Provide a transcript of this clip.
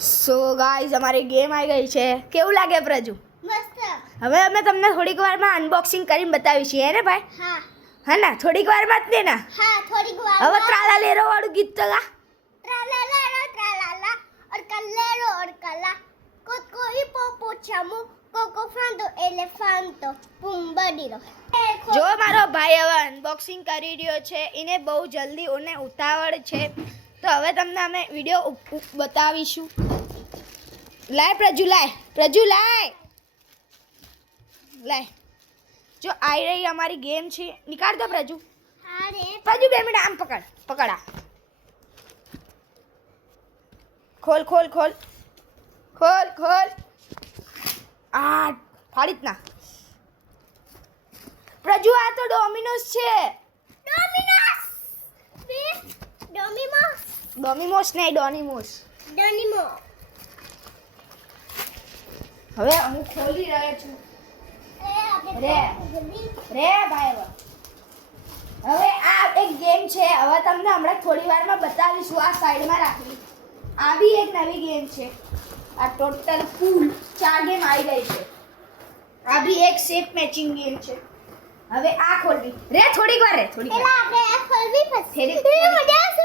So guys અમારી game આવી ગઈ છે. કેવું લાગે પ્રજુ? મસ્ત. હવે અમે તમને થોડીક વારમાં અનબોક્સિંગ કરીને બતાવીશું હે ને ભાઈ? હા હા ના થોડીક વારમાં જ ને ના? હા થોડીક વાર હવે ત્રાલા લેરો વાળું ગીત તો ગા. ટ્રાલાલા ટ્રાલાલા ઓર કલ્લેરો ઓર કલા કોઈ પોપો ચામુ કોકો ફાંદો એલેફાંતો પુંબડીરો. જો મારો ભાઈ હવે અનબોક્સિંગ કરી રહ્યો છે. એને બહુ જલ્દી ઓને ઉતાવળ છે, તો હવે તમને અમે વિડીયો બતાવીશું. લાય પ્રજુ, લાય. જો આવી રહી અમારી ગેમ છે. નીકાળ દો પ્રજુ. અરે પ્રજુ 2 મિનિટ આમ પકડા. ખોલ. આ ફાડી જ ના. પ્રજુ આ તો ડોમિનોસ છે. ડોમિનોસ ડોમિમોસ નહીં, ડોનિમોસ. ડોનિમો. હવે હું ખોલી રહ્યો છું. રે ભાઈ, હવે આ એક ગેમ છે. હવે તમને હમણાં થોડી વારમાં બતાવીશું. આ સાઈડમાં રાખી. આ બી એક નવી ગેમ છે. આ ટોટલ કુલ 4 ગેમ આવી રહી છે. આ બી એક શેપ મેચિંગ ગેમ છે. હવે આ ખોલવી. થોડીક વાર. પેલા આપણે આ ખોલવી પડશે. થોડી- મજા આવશે.